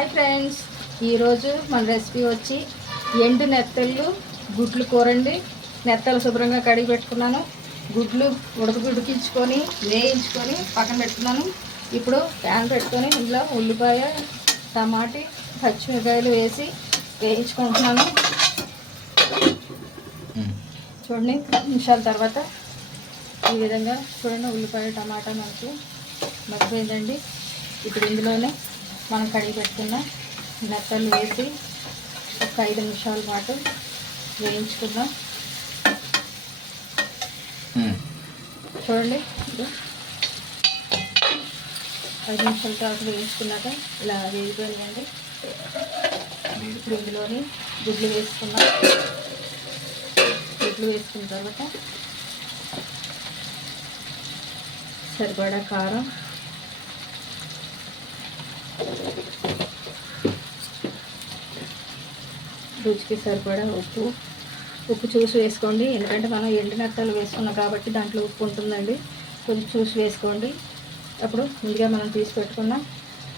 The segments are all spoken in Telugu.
హాయ్ ఫ్రెండ్స్, ఈరోజు మన రెసిపీ వచ్చి ఎండు నెత్తళ్ళు గుడ్లు కూరండి. నెత్తలు శుభ్రంగా కడిగి పెట్టుకున్నాను. గుడ్లు ఉడికించుకొని వేయించుకొని పక్కన పెట్టుకున్నాను. ఇప్పుడు ప్యాన్ పెట్టుకొని ఇందులో ఉల్లిపాయ, టమాటీ, పచ్చిమిరకాయలు వేసి వేయించుకుంటున్నాను. చూడండి, నిమిషాల తర్వాత ఈ విధంగా చూడండి ఉల్లిపాయ టమాటా మనకు మగ్గిపోయిందండి. ఇప్పుడు ఇందులోనే మనం కడిగి పెట్టుకున్న నెత్తలు వేసి ఒక 5 నిమిషాల పాటు వేయించుకుందాం. చూడండి, 5 నిమిషాల పాటు వేయించుకున్నాక ఇలా వేగిపోయిందండి. ఇప్పుడు ఇందులోని గుడ్లు వేసుకున్నాం. గుడ్లు వేసుకున్న తర్వాత సరిపడా కారం, రుచికి సరిపడా ఉప్పు చూసి వేసుకోండి. ఎందుకంటే మనం ఎండు నెత్తలు వేసుకున్నాం కాబట్టి దాంట్లో ఉప్పు ఉంటుందండి. కొంచెం చూసి వేసుకోండి. అప్పుడు ముందుగా మనం తీసి పెట్టుకున్న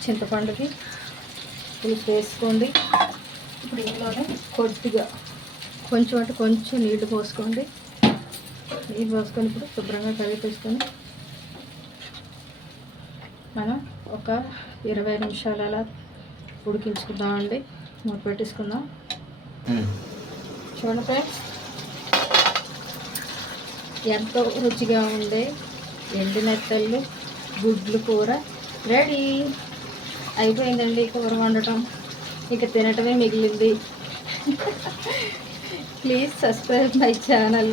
చింతపండుకి పులుసు వేసుకోండి. ఇప్పుడు ఇందులోనే కొద్దిగా కొంచెం నీళ్లు పోసుకోండి. నీళ్ళు పోసుకొని ఇప్పుడు శుభ్రంగా కలిపేసుకొని మనం ఒక 20 నిమిషాలు అలా ఉడికించుకుందామండి. మూత పెట్టేసుకుందాం. చూడండి ఫ్రెండ్స్, ఎంతో రుచిగా ఉండే ఎండు నెత్తళ్ళు గుడ్లు కూర రెడీ అయిపోయిందండి. కూర వండటం ఇక తినటమే మిగిలింది. Please subscribe my channel.